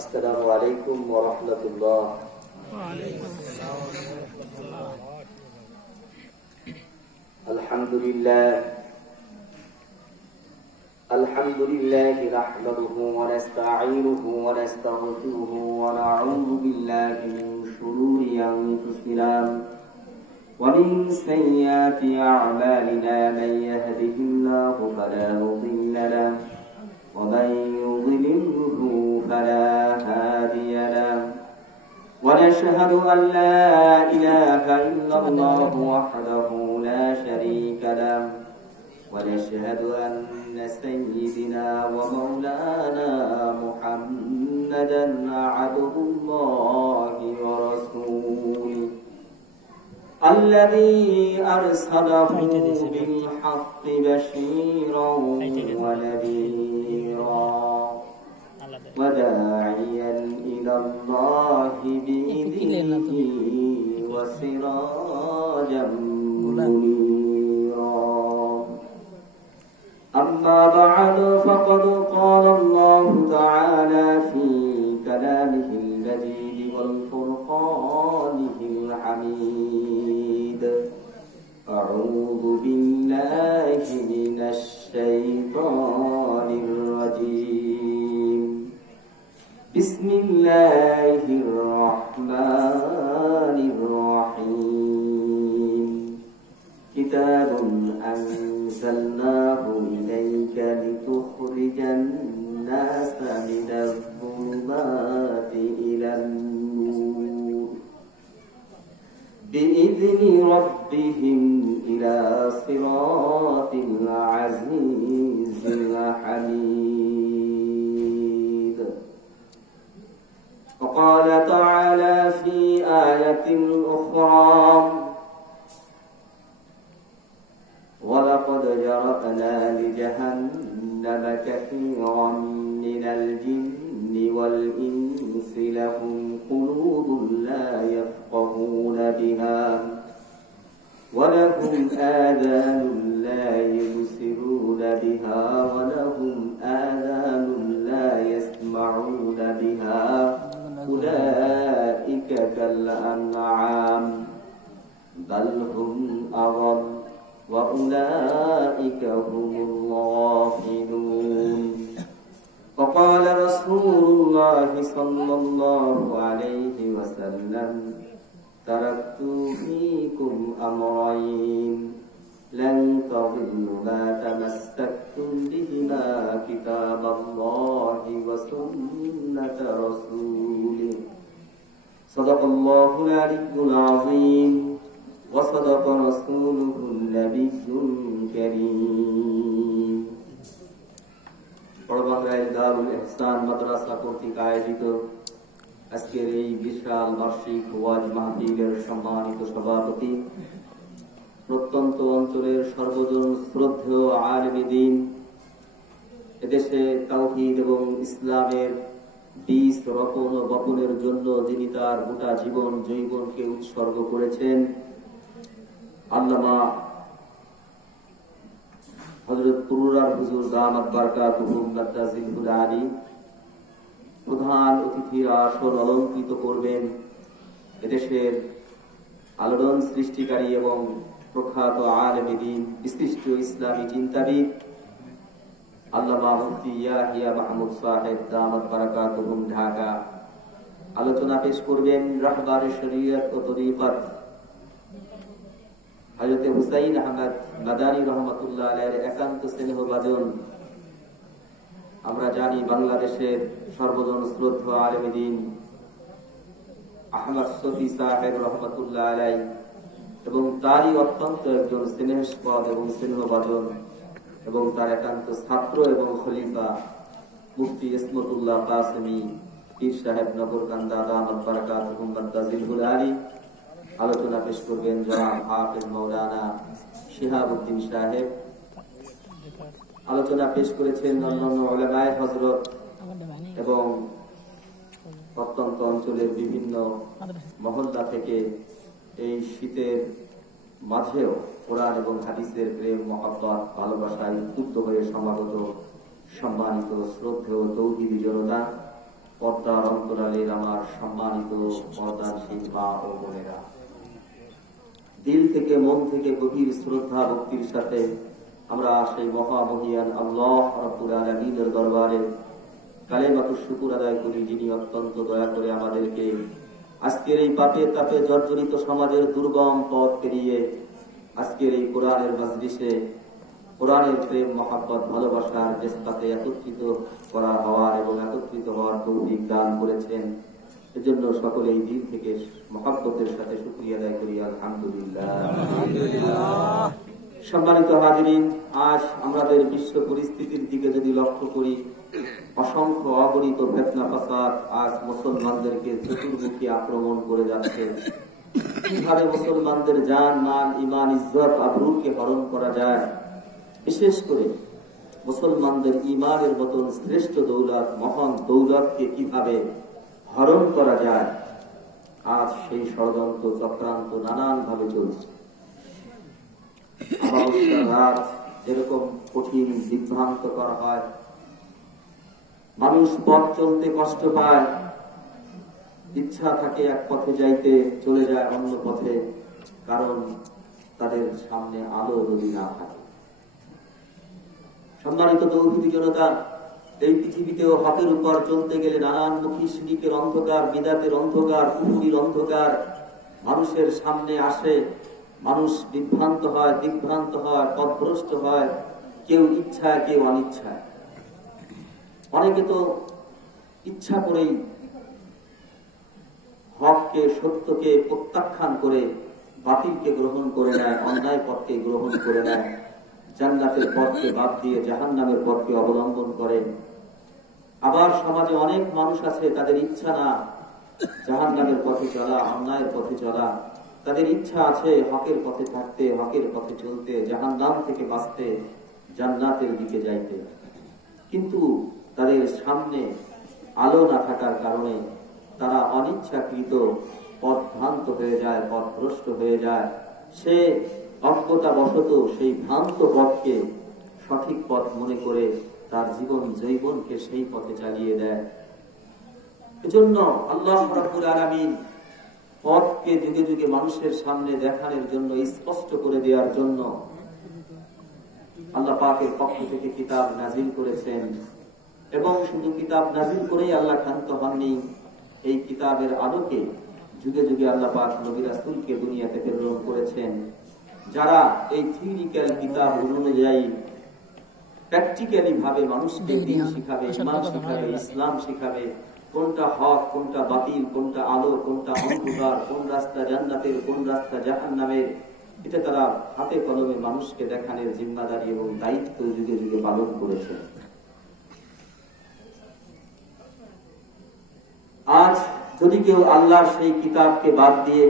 अस्सलामु अलैकुम व रहमतुल्लाह। अल्हम्दुलिल्लाह नहमदुहु व नस्तईनुहु व नस्तगफिरुहु व नऊज़ु बिल्लाहि मिन शुरूरि अंफुसिना व मिन सय्यिआति अअमालिना मन यहदिहिल्लाहु फला मुदिल्ल लहु व मन युद्लिल्हु फला हादिय लहु व नशहदु अन ला इलाहा इल्लल्लाहु वहदहु ला शरीका लहु ونشهد أن سيدنا ومولانا محمدا عبد الله ورسوله الذي أرسله بالحق بشيرا ونذيرا وداعيا إلى الله بإذنه وسراجا منيرا. أما بعد فقد قال الله تعالى في كلامه المجيد والفرقانه الحميد: أعوذ بالله من الشيطان الرجيم. بسم الله الرحمن الرحيم. كتاب أنزلناه إليك لتخرج الناس من الظلمات إلى النور بإذن ربهم إلى صراط العزيز الحميد. وقال تعالى في آية أخرى: ولقد ذرأنا لجهنم كثيرا من الجن والإنس لهم قلوب لا يفقهون بها ولهم آذان لا يبصرون بها ولهم آذان لا يسمعون بها أولئك كالأنعام بل هم أضل وأولئك هم الغافلون. وقال رسول الله صلى الله عليه وسلم: تركت فيكم أمرين لن تضلوا ما تمسكتم بهما كتاب الله وسنة رسوله. صدق الله العلي العظيم وصدق رسوله النبي الكريم. বড়বাংলায় দারুল ইহসান মাদ্রাসা কর্তৃক আয়োজিত আজকের এই বিশাল বার্ষিক ওয়াজ মাহফিলের সম্মানিত সভাপতি, প্রত্যন্ত অঞ্চলের সর্বজন শ্রদ্ধেয় আলেমে দ্বীন, এদেশে তাওহীদ এবং ইসলামের বীজ রোপণ ও বপনের জন্য যিনি তার গোটা জীবন যৌবনকে উৎসর্গ করেছেন, আল্লামা হযরত পুরুরার হুজুর দামাত বারকাতুহুম নাদ্দাজিলহুল আলী প্রধান অতিথিরা আসন অলঙ্কৃত করবেন। এদেশের আলোড়ন সৃষ্টিকারী এবং প্রখ্যাত আলেমে দ্বীন, বিশিষ্ট ইসলামী চিন্তাবিদ আল্লামা মুফতি ইয়াহিয়া মাহমুদ সাহেব দামাত বারকাতুহুম ঢাকা আলোচনা পেশ করবেন। রাহবারে শরীয়ত ও তরিকত হযরত হুসাইন আহমদ মাদানী রহমাতুল্লাহ আলাইহির একান্ত স্নেহভাজন, আমরা জানি বাংলাদেশের সর্বজন শ্রদ্ধেয় আলেমে দ্বীন আহমদ শফি সাহেব রহমাতুল্লাহ আলাইহি এবং তারই অত্যন্ত একজন স্নেহাস্পদ এবং স্নেহভাজন এবং তার একান্ত ছাত্র এবং খলিফা মুফতি ইসমতুল্লাহ কাসেমি পীর সাহেব নগরকান্দা দামাত বারকাতুহুম নাদ্দাজিলহুল আলী আলোচনা পেশ করবেন জনাব হাফেজ মাওলানা শিহাবউদ্দিন সাহেব। আলোচনা পেশ করেছেন অন্যান্য উলামায়ে হযরত এবং প্রত্যন্ত অঞ্চলের বিভিন্ন মহল্লা থেকে এই শীতের মাঝেও কোরআন এবং হাদিসের প্রেম, মহব্বত, ভালোবাসায় উদ্বুদ্ধ হয়ে সমাগত সম্মানিত শ্রদ্ধেয় তৌহিদি জনতা, পর্দা পর্দার অন্তরালের আমার সম্মানিত পর্দাশীল মা ও বোনেরা, দিল থেকে মন থেকে গভীর শ্রদ্ধা ভক্তির সাথে আমরা সেই মহামহিয়ান আল্লাহ রাব্বুল আলামিনের দরবারে কালেমাতুশ শুকর আদায় করি, যিনি অত্যন্ত দয়া করে আমাদেরকে আজকের এই পাপে তাপে জর্জরিত সমাজের দুর্গম পথ পেরিয়ে আজকের এই কোরআনের মজলিসে কোরআনের প্রেম মহাব্বত ভালোবাসার দেশটাতে একত্রিত করা হওয়ার এবং একত্রিত হওয়ার তৌফিক দান করেছেন। এজন্য সকলেই দিল থেকে মহাব্বতের সাথে শুকরিয়া আদায় করি, আলহামদুলিল্লাহ। সম্মানিত হাজিরিন, আজ আমাদের বিশ্ব পরিস্থিতির দিকে যদি লক্ষ্য করি, অসংখ্য অগণিত ফিতনা ফাসাদ আজ মুসলমানদেরকে চতুর্মুখী আক্রমণ করে যাচ্ছে। কিভাবে মুসলমানদের জান, মাল, ঈমান, ইজ্জত, আবরুকে হরণ করা যায়, বিশেষ করে মুসলমানদের ঈমানের মতন শ্রেষ্ঠ দৌলত, মহান দৌলতকে কিভাবে হরণ করা যায়, আজ সেই ষড়যন্ত্র চক্রান্ত নানান ভাবে চলছে। অমাবস্যার রাত যেরকম কঠিন বিভ্রান্ত করা হয়, মানুষ পথ চলতে কষ্ট পায়, ইচ্ছা থাকে এক পথে যাইতে, চলে যায় অন্য পথে, কারণ তাদের সামনে আলো যদি না থাকে। সম্মানিত তৌহিদি জনতা, এই পৃথিবীতেও হকের উপর চলতে গেলে নানানমুখী শিরকের অন্ধকার, বিদাতের অন্ধকার, কুফরির অন্ধকার মানুষের সামনে আসে। মানুষ বিভ্রান্ত হয়, দিগ্ভ্রান্ত হয়, পথভ্রষ্ট হয়, কেউ ইচ্ছায় কেউ অনিচ্ছায়। অনেকে তো ইচ্ছা করেই হককে, সত্যকে প্রত্যাখ্যান করে বাতিলকে গ্রহণ করে নেয়, অন্যায় পথকে গ্রহণ করে নেয়, জান্নাতের পথকে বাদ দিয়ে জাহান্নামের পথকে অবলম্বন করে। আবার সমাজে অনেক মানুষ আছে, তাদের ইচ্ছা না জাহান্নামের পথে চলা, অন্যায়ের পথে চলা, তাদের ইচ্ছা আছে হকের পথে থাকতে, হকের পথে চলতে, জাহান্নাম থেকে বাঁচতে, জান্নাতের দিকে যাইতে। কিন্তু তাদের সামনে আলো না থাকার কারণে তারা অনিচ্ছাকৃত পথভ্রান্ত হয়ে যায়, পথভ্রষ্ট হয়ে যায়। সে অজ্ঞতা বশত সেই ভ্রান্ত পথকে সঠিক পথ মনে করে তার জীবন জৈবনকে সেই পথে চালিয়ে দেয়। এজন্য আল্লাহ রাব্বুল আলামিন পথকে যুগে যুগে মানুষের সামনে দেখানোর জন্য, স্পষ্ট করে দেওয়ার জন্য আল্লাহ পাকের পক্ষ থেকে কিতাব নাজিল করেছেন। এবং শুধু কিতাব নাজিল করেই আল্লাহ ক্ষান্ত হননি, এই কিতাবের আলোকে যুগে যুগে আল্লাহ পাক নবী রাসূলকে দুনিয়াতে প্রেরণ করেছেন, যারা এই থিওরিক্যাল কিতাব অনুযায়ী প্র্যাকটিক্যালি ভাবে মানুষকে দ্বীন শিখাবে, ঈমান শিখাবে, ইসলাম শিখাবে, কোনটা হক, কোনটা বাতিল, কোনটা আলো, কোনটা অন্ধকার, কোন রাস্তা জান্নাতের, কোন রাস্তা জাহান্নামের, এটা তারা হাতে কলমে মানুষকে দেখানোর জিম্মাদারি এবং দায়িত্ব যুগে যুগে পালন করেছে। আজ যদি কেউ আল্লাহর সেই কিতাবকে বাদ দিয়ে,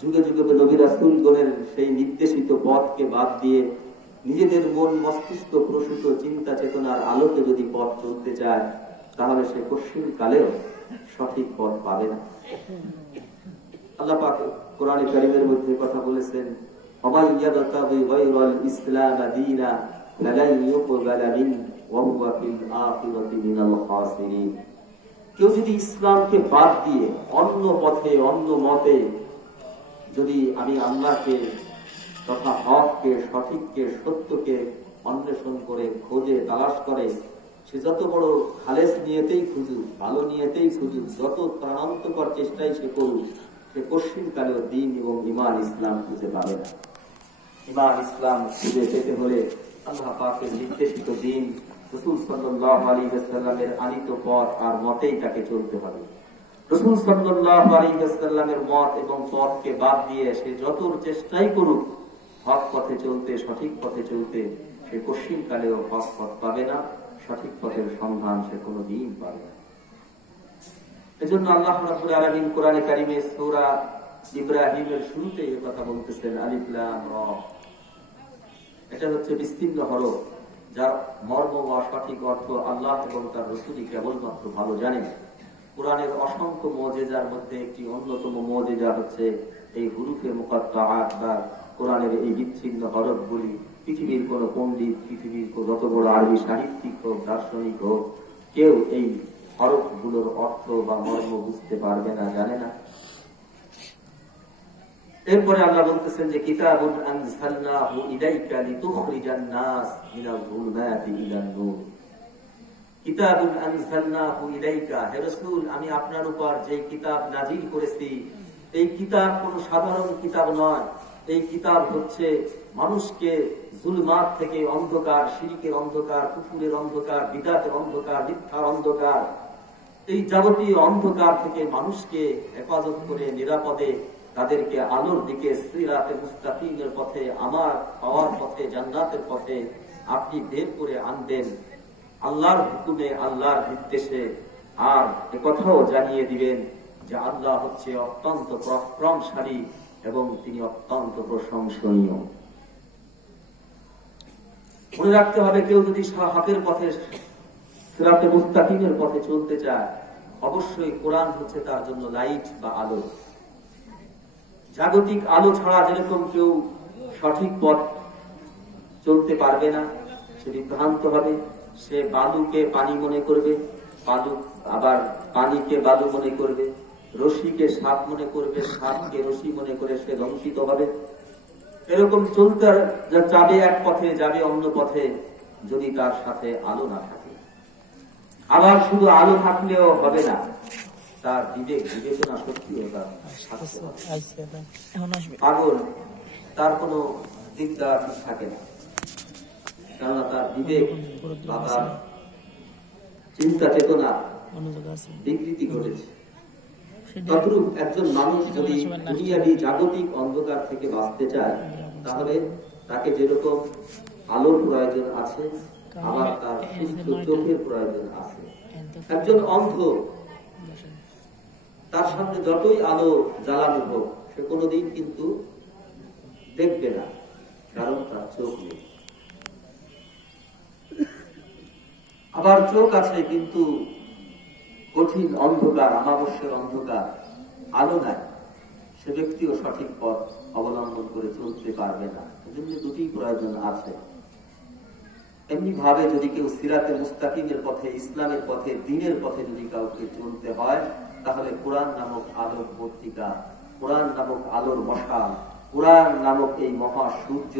যুগে যুগে নবী রাসূলগণের সেই নির্দেশিত পথকে বাদ দিয়ে, নিজেদের মন মস্তিষ্ক প্রসূত চিন্তা চেতনার আলোকে যদি পথ চলতে চায়, তাহলে সে কঠিন কালেও সঠিক পথ পাবে না। আল্লাহ পাক কোরআনে কারীমের মধ্যে কথা বলেছেন, ওয়ামান ইয়াবতাগি গায়রাল ইসলাম দীনা ফালান ইউকবালা মিনহু ওয়া হুয়া ফিল আখিরাতি মিনাল খাসিরিন। কেউ যদি ইসলামকে বাদ দিয়ে অন্য পথে, অন্য মতে যদি আমি আল্লাহকে তথা হককে, সঠিককে, সত্যকে অন্বেষণ করে, খোঁজে, তালাশ করে, সে যত বড় খালেস নিয়েতেই খুঁজুক, ভালো নিয়েতেই খুঁজুক, যত প্রাণান্তকর চেষ্টাই সে করুক, সে কঠিন কালেও দ্বীন এবং ঈমান ইসলাম খুঁজে পাবে না। ঈমান ইসলাম খুঁজে পেতে হলে আল্লাহ পাকের নির্দেশিত দ্বীন, রাসূল সাল্লাল্লাহু আলাইহি ওয়াসাল্লামের আনিত পথ আর মতেই তাকে চলতে হবে। রাসূল সাল্লাল্লাহু আলাইহি ওয়াসাল্লামের মত এবং পথকে বাদ দিয়ে সে যত চেষ্টাই করুক হক পথে চলতে, সঠিক পথে চলতে, সে কঠিন কালেও হক পথ পাবে না, সঠিক পথের সন্ধান সে কোনোদিন পাবে না। এজন্য আল্লাহ রাব্বুল আলামিন কোরআনে কারীমে সূরা ইব্রাহিমের শুরুতে এই কথা বলতেছেন, আলিফ লাম রা। এটা হচ্ছে বিস্তীর্ণ হরফ, যার মর্ম বা সঠিক অর্থ আল্লাহ এবং তার রাসূলই কেবলমাত্র ভালো জানেন। কোরআনের অসংখ্য মুজিজার মধ্যে একটি অন্যতম মুজিজা হচ্ছে এই হুরুফে মুকাত্তাআত বা কোরআনের এই বিচ্ছিন্ন হরফগুলি। পৃথিবীর কোন পণ্ডিত, পৃথিবীর যত বড় আরবি সাহিত্যিক হোক, দার্শনিক হোক, কেউ এই হরফগুলোর অর্থ বা মর্ম বুঝতে পারবে না, জানে না। এরপরে আল্লাহ বলতেছেন যে কিতাবুন আনজালনাহু ইলাইকা লিতুখরিজান নাস মিনাল যুলমাতি ইলান নূর। কিতাবুন আনজালনাহু ইলাইকা, হে রাসূল আমি আপনার উপর যে কিতাব নাজিল করেছি এই কিতাব কোনো সাধারণ কিতাব নয়। এই কিতাব হচ্ছে মানুষকে জুলমাত থেকে, অন্ধকার, শিরকের অন্ধকার, কুফরের অন্ধকার, বিদআতের অন্ধকার, মিথ্যার অন্ধকার, এই যাবতীয় অন্ধকার থেকে মানুষকে হেফাজত করে নিরাপদে তাদেরকে আলোর দিকে, সিরাতে মুস্তাকিমের পথে, আমার পাওয়ার পথে, জান্নাতের পথে আপনি বের করে আনবেন আল্লাহর হুকুমে, আল্লাহর নির্দেশে। আর একথাও জানিয়ে দিবেন যে আল্লাহ হচ্ছে অত্যন্ত পরাক্রমশালী এবং তিনি অত্যন্ত প্রশংসনীয়। মনে রাখতে হবে, কেউ যদি হকের পথে, সিরাতে মুস্তাকিমের পথে চলতে চায়, অবশ্যই কোরআন হচ্ছে তার জন্য লাইট বা আলো। জাগতিক আলো ছাড়া যেরকম কেউ সঠিক পথ চলতে পারবে না, সে বিভ্রান্ত হবে। সে বালুকে পানি মনে করবে, আবার পানিকে বালু মনে করবে, রশিকে সাপ মনে করবে, সাপকে রশি মনে করে সে ধ্বংসিত হবে। এরকম চলতে যাবে এক পথে, যাবে অন্য পথে, যদি তার সাথে আলো না থাকে। আবার শুধু আলো থাকলেও হবে না, তার বিবেচনা শক্তিও তার থাকতে হবে। পাগল, তার কোনো দিকদার থাকে না, কেননা তার বিবেক বা তার চিন্তা চেতনা বিকৃতি ঘটেছে। তদ্রূপ একজন মানুষ যদি দুনিয়াবি জাগতিক অন্ধকার থেকে বাঁচতে চায়, তাহলে তাকে যেরকম আলোর প্রয়োজন আছে, আবার তার সুস্থ চোখের প্রয়োজন আছে। একজন অন্ধ, তার সামনে যতই আলো জ্বালানো হোক, সে কোনোদিন কিন্তু দেখবে না, কারণ তার চোখ নেই। আবার চোখ আছে কিন্তু কঠিন অন্ধকার, অমাবস্যার অন্ধকার, আলো নাই, সে ব্যক্তিও সঠিক পথ অবলম্বন করে চলতে পারবে না। এজন্য দুটি প্রয়োজন আছে। এমনি ভাবে যদি কেউ সিরাতে মুস্তাকিমের পথে, ইসলামের পথে, দ্বীনের পথে যদি কাউকে চলতে হয়, তাহলে কোরআন নামক আলোর পত্রিকা, কোরআন নামক আলোর মশাল, কোরআন নামক এই মহা সূর্য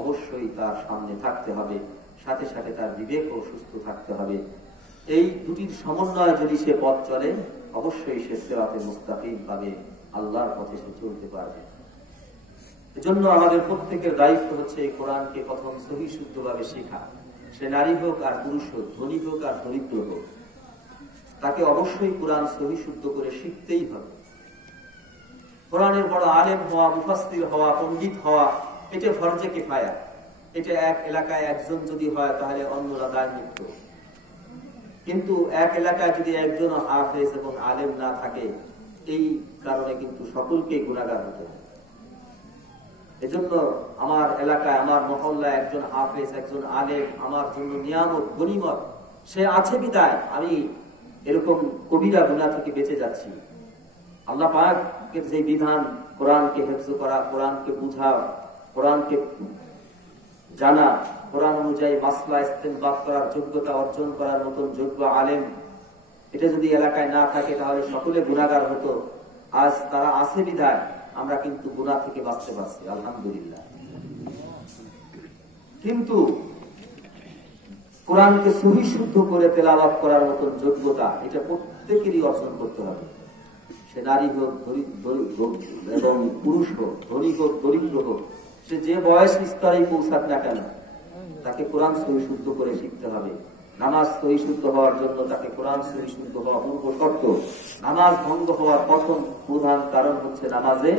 অবশ্যই তার সামনে থাকতে হবে। সাথে সাথে তার বিবেকও সুস্থ থাকতে হবে। এই দুটির সমন্বয়ে যদি সে পথ চলে, অবশ্যই সে সিরাতে মুস্তাকিম পাবে, আল্লাহর পথে সে চলতে পারবে। এজন্য আমাদের প্রত্যেকের দায়িত্ব হচ্ছে এই কোরআনকে প্রথম সহি শুদ্ধভাবে শেখা। সে নারী হোক আর পুরুষ হোক, ধনী হোক আর দরিদ্র হোক, তাকে অবশ্যই কোরআন সহি শুদ্ধ করে শিখতেই হবে। কোরআনের বড় আলেম হওয়া, মুফাসসির হওয়া, পণ্ডিত হওয়া, এটা ফরজে কিফায়া। এটা এক এলাকায় একজন যদি হয় তাহলে অন্যরা দায়মুক্ত। কিন্তু এক এলাকায় যদি একজন হাফেজ এবং আলেম না থাকে, এই কারণে কিন্তু সকলকেই গুনাহগার হতে হয়। এজন্য আমার এলাকায়, আমার মহল্লায় একজন হাফেজ, একজন আলেম আমার জন্য নিয়ামত, গনিমত। সে আছে বিদায় আমি এরকম কবিরা গুনাহ থেকে বেঁচে যাচ্ছি। আল্লাহ পাকের যে বিধান, কোরআনকে হেফজ করা, কোরআনকে বুঝা, কোরআনকে জানা, কোরআন অনুযায়ী মাসলা ইস্তেমবাদ করার যোগ্যতা অর্জন করার মতন যোগ্য আলেম, এটা যদি এলাকায় না থাকে তাহলে সকলে গুনাহগার হতো। আজ তারা আছে বিধায় আমরা কিন্তু গুনাহ থেকে বাঁচতে পারছি, আলহামদুলিল্লাহ। কিন্তু কোরআনকে সহি শুদ্ধ করে তেলাওয়াত করার মতন যোগ্যতা এটা প্রত্যেকেরই অর্জন করতে হবে। সে নারী হোক এবং পুরুষ হোক, ধনী হোক দরিদ্র হোক, সে যে বয়স স্তরেই পৌঁছাক না কেন, তাকে কোরআন সহি শুদ্ধ করে শিখতে হবে। নামাজ সহি শুদ্ধ হওয়ার জন্য তাকে কোরআন সহি শুদ্ধ হওয়া পূর্ব শর্ত। নামাজ ভঙ্গ হওয়ার প্রথম প্রধান কারণ হচ্ছে নামাজে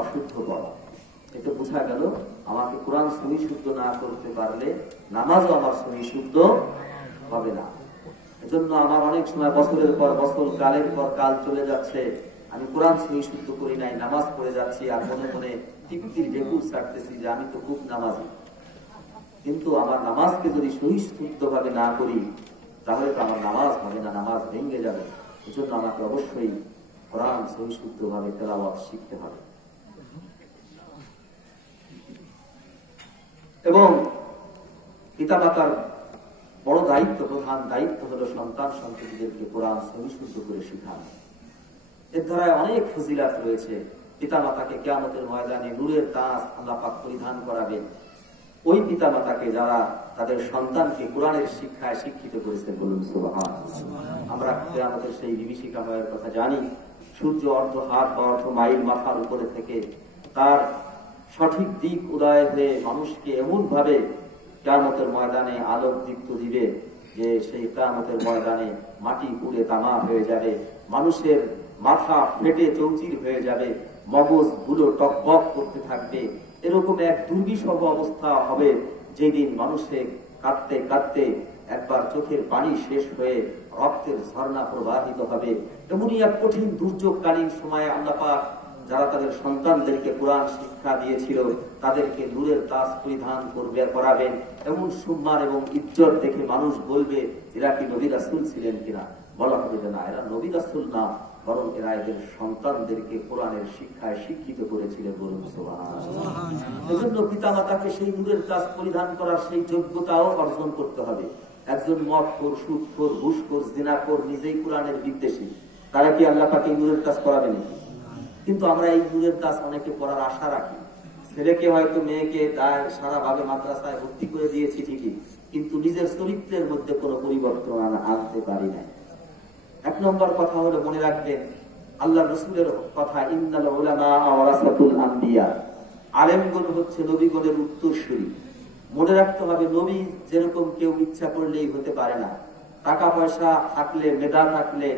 অশুদ্ধ করা। এটা বোঝা গেল, আমাকে কোরআন সহি শুদ্ধ না করতে পারলে নামাজও আমার সহি শুদ্ধ হবে না। এজন্য আমার অনেক সময় বছরের পর বছর, কালের পর কাল চলে যাচ্ছে, আমি কোরআন সহি শুদ্ধ করি নাই, নামাজ পড়ে যাচ্ছি, আর মনে মনে তৃপ্তির ঢেকুর ছাড়তেছি যে আমি তো খুব নামাজি। কিন্তু আমার নামাজকে যদি সহি শুদ্ধ ভাবে না করি, তাহলে তো আমার নামাজ হবে না, নামাজ ভেঙে যাবে। এজন্য আমাকে অবশ্যই কোরআন সহি শুদ্ধ ভাবে তেলাওয়াত শিখতে হবে। এবং পিতামাতার বড় দায়িত্ব, প্রধান দায়িত্ব হলো সন্তান সন্ততিদেরকে কোরআন সহিশুদ্ধ করে শেখানো। এর দ্বারা অনেক ফজিলাত রয়েছে। পিতা মাতাকে কিয়ামতের ময়দানে নূরের তাজ আল্লাহ পাক পরিধান করাবেন ওই পিতা মাতাকে যারা তাদের সন্তানকে কোরআনের শিক্ষায় শিক্ষিত করেছে। বলুন সুবহানাল্লাহ। আমরা কিয়ামতের সেই বিভীষিকাময়ের কথা জানি। সূর্য অর্ধ হাত বা অর্ধ মাইল মাথার উপরে থেকে তার সঠিক দিক উদয় হয়ে মানুষকে এমন ভাবে কিয়ামতের ময়দানে আলোক দীপ্ত দিবে যে সেই কিয়ামতের ময়দানে মাটি পুড়ে তামা হয়ে যাবে, মানুষের মাথা ফেটে চৌচির হয়ে যাবে, মগজ গুলো টকবক করতে থাকবে। এরকম এক দুর্বিষহ অবস্থা হবে যেদিন মানুষের কাঁদতে কাঁদতে একবার চোখের পানি শেষ হয়ে রক্তের ঝর্ণা প্রবাহিত হবে। এমনই এক কঠিন দুর্যোগকালীন সময়ে আল্লাহ পাক যারা তাদের সন্তানদেরকে কোরআন শিক্ষা দিয়েছিল তাদেরকে নূরের তাজ পরিধান করাবেন। এমন সম্মান এবং ইজ্জত দেখে মানুষ বলবে এরা কি নবী রাসূল ছিলেন কিনা? বলা হবে যে না, এরা নবী রাসূল না, বরং এরা এদের সন্তানদেরকে কোরআনের শিক্ষায় শিক্ষিত করেছিলেন। বলুন সুবহানাল্লাহ। এজন্য পিতা মাতাকে সেই নূরের তাজ পরিধান করার সেই যোগ্যতাও অর্জন করতে হবে। একজন মদখোর, সুদখোর, ঘুষখোর, জিনাখোর নিজেই কোরআনের বিদ্বেষী, তারা কি আল্লাহ পাক এই নূরের তাজ পরাবে নাকি? কিন্তু আমরা এই নূরের তাজ অনেকে পড়ার আশা রাখি। ছেলেকে হয়তো মেয়েকে সারাভাবে মাদ্রাসায় ভর্তি করে দিয়েছি ঠিকই, কিন্তু নিজের চরিত্রের মধ্যে কোনো পরিবর্তন আনতে পারি না। এক নম্বর কথা হলো, মনে রাখবেন আল্লাহ রসুলের কথা, ইন্নাল উলামা ওয়ারাসাতুল আম্বিয়া, আলেমগণ হচ্ছে নবীগণের উত্তরসূরি। মনে রাখতে হবে নবী যেরকম কেউ ইচ্ছা করলেই হতে পারে না। টাকা পয়সা থাকলে, মেধা থাকলে,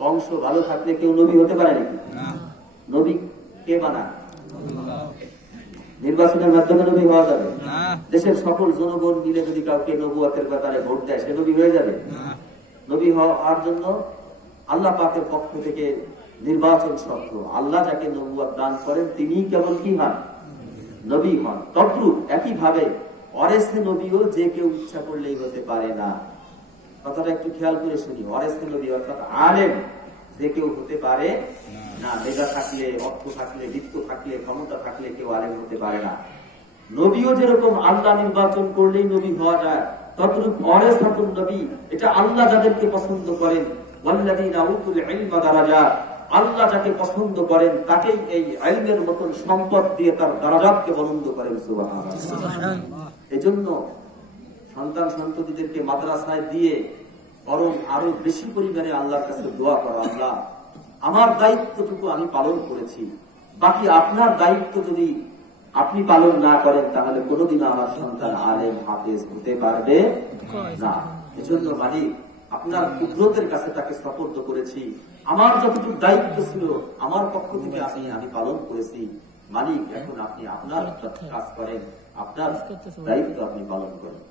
বংশ ভালো থাকলে কেউ নবী হতে পারে নাকি? নবী কে বানায়? নির্বাচনের মাধ্যমে নবী হওয়া যাবে? দেশের সকল জনগণ মিলে যদি কাউকে নবুয়তের ব্যাপারে ভোট দেয় সে নবী হয়ে যাবে? নবী হওয়ার জন্য আল্লাহ পাকের পক্ষ থেকে নির্বাচন শর্ত। আল্লাহ যাকে নবুয়ত দান করেন তিনি কেবল কি হন? নবী হন। তদ্রূপ একইভাবে ওয়ারিসে নবীও যে কেউ ইচ্ছা করলেই হতে পারে না। কথাটা একটু খেয়াল করে শুনি। ওয়ারিসে নবী অর্থাৎ আলেম যে কেউ হতে পারে না। মেধা থাকলে, অর্থ থাকলে, বিত্ত থাকলে, ক্ষমতা থাকলে কেউ আলেম হতে পারে না। নবীও যেরকম আল্লাহ নির্বাচন করলেই নবী হওয়া যায়, তদ্রূপ ওয়ারিসাতুন নবী, এটা আল্লাহ যাদেরকে পছন্দ করেন, ওয়াল্লাযীনা উতুল ইলমা দারাজাত, আল্লাহ যাকে পছন্দ করেন তাকেই এই ইলমের মতন সম্পদ দিয়ে তার দারাজাতকে বুলন্দ করেন। সুবহানাল্লাহ। এজন্য সন্তান সন্ততিদেরকে মাদ্রাসায় দিয়ে বরং আরো বেশি পরিমাণে আল্লাহর কাছে দোয়া করা, আল্লাহ আমার দায়িত্বটুকু আমি পালন করেছি, বাকি আপনার দায়িত্ব যদি আপনি পালন না করেন তাহলে কোনোদিন আমার সন্তান আলেম হাফেজ হতে পারবে না। এজন্য মালিক আপনার কুদরতের কাছে তাকে সুপর্দ করেছি। আমার যতটুকু দায়িত্ব ছিল আমার পক্ষ থেকে আমি পালন করেছি। মালিক এখন আপনি আপনার কাজ করেন, আপনার দায়িত্ব আপনি পালন করেন।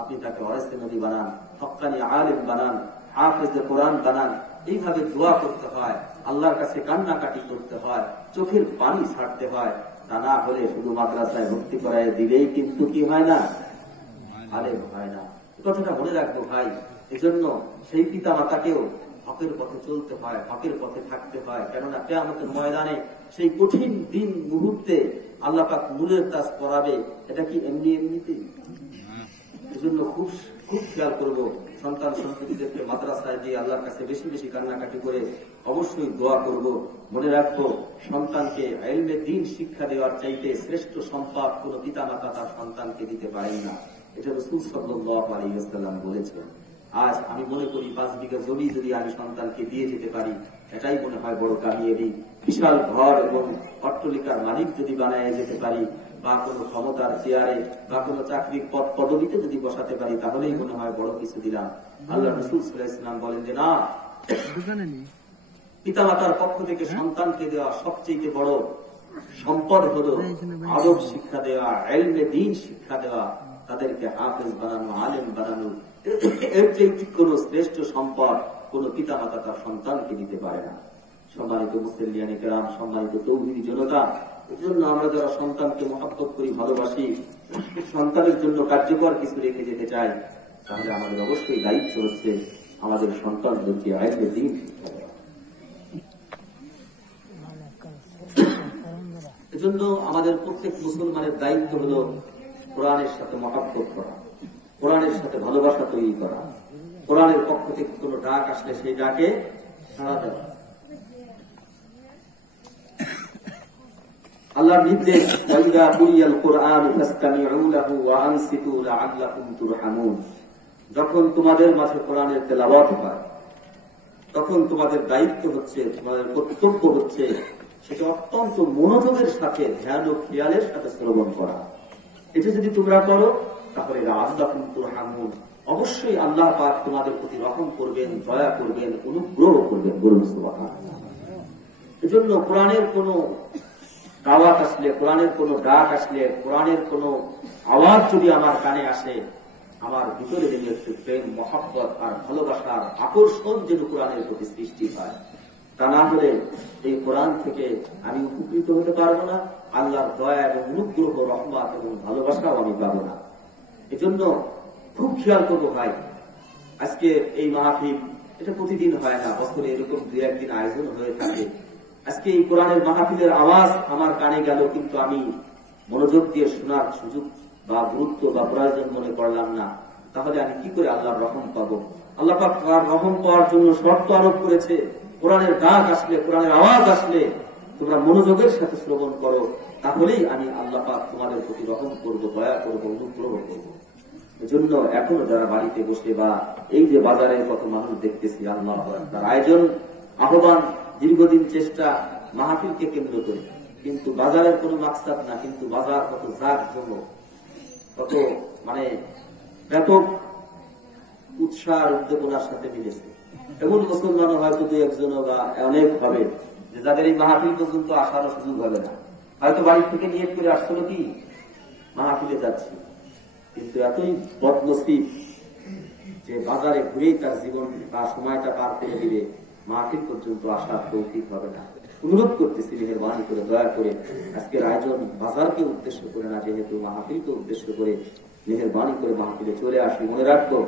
আপনি তাকে ওয়ারিসে নবী বানান, হক্কানি আলেম বানান, হাফেজে কোরআন বানান। এইভাবে দোয়া করতে হয়, আল্লাহর কাছে কান্নাকাটি করতে হয়, চোখের পানি ছাড়তে হয়। তা না হলে শুধু মাদ্রাসায় ভর্তি করায় দিলেই কিন্তু কি হয় না? আলেম হয় না। এই কথাটা মনে রাখবো ভাই। এজন্য সেই পিতা মাতাকেও হকের পথে চলতে হয়, হকের পথে থাকতে হয়। কেননা কিয়ামতের ময়দানে সেই কঠিন দিন মুহূর্তে আল্লাহ পাক নূরের তাজ পরাবে, এটা কি এমনি এমনিতে? এজন্য খুব খুব খেয়াল করবো, সন্তান সন্ততিদেরকে মাদ্রাসায় দিয়ে আল্লাহর কাছে বেশি বেশি কান্নাকাটি করে অবশ্যই দোয়া করব। মনে রাখবো, সন্তানকে ইলমে দ্বীন শিক্ষা দেওয়ার চাইতে শ্রেষ্ঠ সম্পদ কোন পিতা মাতা তার সন্তানকে দিতে পারেন না। এটা রাসূল সাল্লাল্লাহু আলাইহি ওয়াসাল্লাম বলেছেন। আজ আমি মনে করি 5 বিঘা জমি যদি আমি সন্তানকে দিয়ে যেতে পারি, এটাই মনে হয় বড় কামিয়াবি। বিশাল ঘর এবং অট্টালিকার মালিক যদি বানায় যেতে পারি, বা কোনো ক্ষমতার চেয়ারে বা কোনো চাকরির পদ পদবিতে যদি বসাতে পারি, তাহলেই মনে হয় বড় কিছু দিলাম। আল্লাহ রাসূল সাল্লাল্লাহু আলাইহি ওয়াসাল্লাম বলেন যে না, পিতামাতার পক্ষ থেকে সন্তানকে দেওয়া সবচেয়ে বড় সম্পদ হলো আদব শিক্ষা দেওয়া, ইলমে দ্বীন শিক্ষা দেওয়া, তাদেরকে হাফেজ বানানো, আলেম বানানো। এর চেয়ে কোন শ্রেষ্ঠ সম্পদ কোন পিতা মাতা তার সন্তানকে দিতে পারে না। সম্মানিত মুসলিয়ানে কেরাম, সম্মানিত তৌহিদি জনতা, এর জন্য আমরা যারা সন্তানকে মহব্বত করি, ভালোবাসি, সন্তানের জন্য কার্যকর কিছু রেখে যেতে চাই, তাহলে আমাদের অবশ্যই দায়িত্ব হচ্ছে আমাদের সন্তানদেরকে ইলমে দ্বীন শিক্ষা দেওয়া। এজন্য আমাদের প্রত্যেক মুসলমানের দায়িত্ব হলো কোরআনের সাথে মহব্বত করা। কোরআনের সাথে ভালোবাসা তৈরি করা, কোরআনের পক্ষ থেকে কোনো ডাক আসলে সেই ডাকে সাড়া দেওয়া। আল্লাহর নির্দেশ, ওয়াইদা কুরিয়াল কুরআন ফাসতামিউ লাহু ওয়া আনসিতু লাআল্লাকুম তুরহামুন। যখন তোমাদের মাঝে কোরআনের তেলাওয়াত হয় তখন তোমাদের দায়িত্ব হচ্ছে, তোমাদের কর্তব্য হচ্ছে সেটা অত্যন্ত মনোযোগের সাথে, ধ্যান ও খেয়ালের সাথে শ্রবণ করা। এটা যদি তোমরা করো তাহলে লাআল্লাকুম তুরহামুন, অবশ্যই আল্লাহ পাক তোমাদের প্রতি রহম করবেন, দয়া করবেন, অনুগ্রহ করবেন। বলুন সুবহানাল্লাহ। এজন্য কোরআনের কোন দাওয়াত আসলে, কোরআনের কোন ডাক আসলে, কোরআনের কোন আওয়াজ যদি আমার কানে আসে, আমার ভিতরে যেন একটু প্রেম, মহব্বত আর ভালোবাসার আকর্ষণ যেন কোরআনের প্রতি সৃষ্টি হয়। তা না হলে এই কোরআন থেকে আমি উপকৃত হতে পারবো না, আল্লাহর দয়া এবং অনুগ্রহ, রহমত এবং ভালোবাসাও আমি পাবো না। এজন্য খুব খেয়াল করবো ভাই, আজকে এই মাহফিল এটা প্রতিদিন হয় না, বছরে এরকম দুই একদিন আয়োজন হয়ে থাকে। আজকে এই কোরআনের মাহফিলের আওয়াজ আমার কানে গেল, কিন্তু আমি মনোযোগ দিয়ে শোনার সুযোগ বা গুরুত্ব বা প্রয়োজন মনে করলাম না, তাহলে আমি কি করে আল্লাহর রহম পাবো? আল্লাহ পাক তার রহম পাওয়ার জন্য শর্ত আরোপ করেছে, কোরআনের ডাক আসলে, কোরআনের আওয়াজ আসলে তোমরা মনোযোগের সাথে শ্রবণ করো, তাহলেই আমি আল্লাহ পাক তোমাদের প্রতি রহম করবো, দয়া করবো, অনুগ্রহ করবো। এজন্য এখনো যারা বাড়িতে বসে বা এই যে বাজারে কত মানুষ দেখতেছি, আল্লাহ তার আয়োজন, আহ্বান, দীর্ঘদিন চেষ্টা মাহফিলকে কেন্দ্র করে, কিন্তু বাজারের কোনো মাকসাদ না, কিন্তু বাজার কত জাঁকজমক, কত মানে ব্যাপক উৎসাহ উদ্দীপনার সাথে মিলেছে। এমন মুসলমানও হয়তো দু একজনও বা অনেক হবে যে যাদের এই মাহফিল পর্যন্ত আসারও সুযোগ হবে না, হয়তো বাড়ি থেকে নিয়ত করে আসছিল কি মাহফিলে যাচ্ছি, কিন্তু এতই বদনসিব যে বাজারে ঘুরেই তার জীবন বা সময়টা পার করে দিলে মাহফিল পর্যন্ত আসার তৌফিক হবে না। অনুরোধ করতেছি মেহেরবানি করে, দয়া করে আজকের আয়োজন বাজারকে উদ্দেশ্য করে না, যেহেতু মাহফিলকে উদ্দেশ্য করে, মেহেরবানি করে মাহফিলে চলে আসি। মনে রাখবো,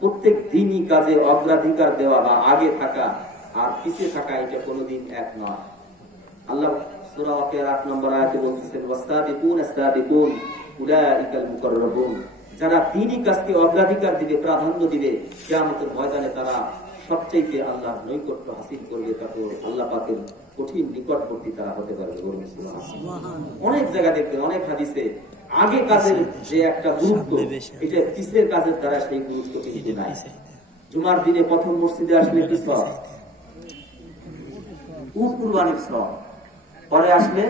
প্রত্যেক দিনই কাজে অগ্রাধিকার দেওয়া বা আগে থাকা আর পিছিয়ে থাকা এটা কোনোদিন এক নয়। আল্লাহ সূরা ওয়াকিয়ার 8 নম্বর আয়াতে বলতেছেন, ওয়াসাবিকুন আসাবিকুন উলাইকাল মুকাররাবুন। যারা দিনই কাজকে অগ্রাধিকার দিবে, প্রাধান্য দিবে, কিয়ামতের ময়দানে তারা সবচেয়ে আল্লাহর নৈকট্য হাসিল করবে, তারপর আল্লাহ পাকের কঠিন নিকটবর্তী তারা হতে পারবে। অনেক জায়গা দেখবেন, অনেক হাদিসে আগে কাজের যে একটা গুরুত্ব, এটা পিছের কাজের দ্বারা সেই গুরুত্ব কিন্তু নাই। জুমার দিনে প্রথম মসজিদে আসলে কি সওয়াব? কুরবানির সওয়াব, পরে আসলে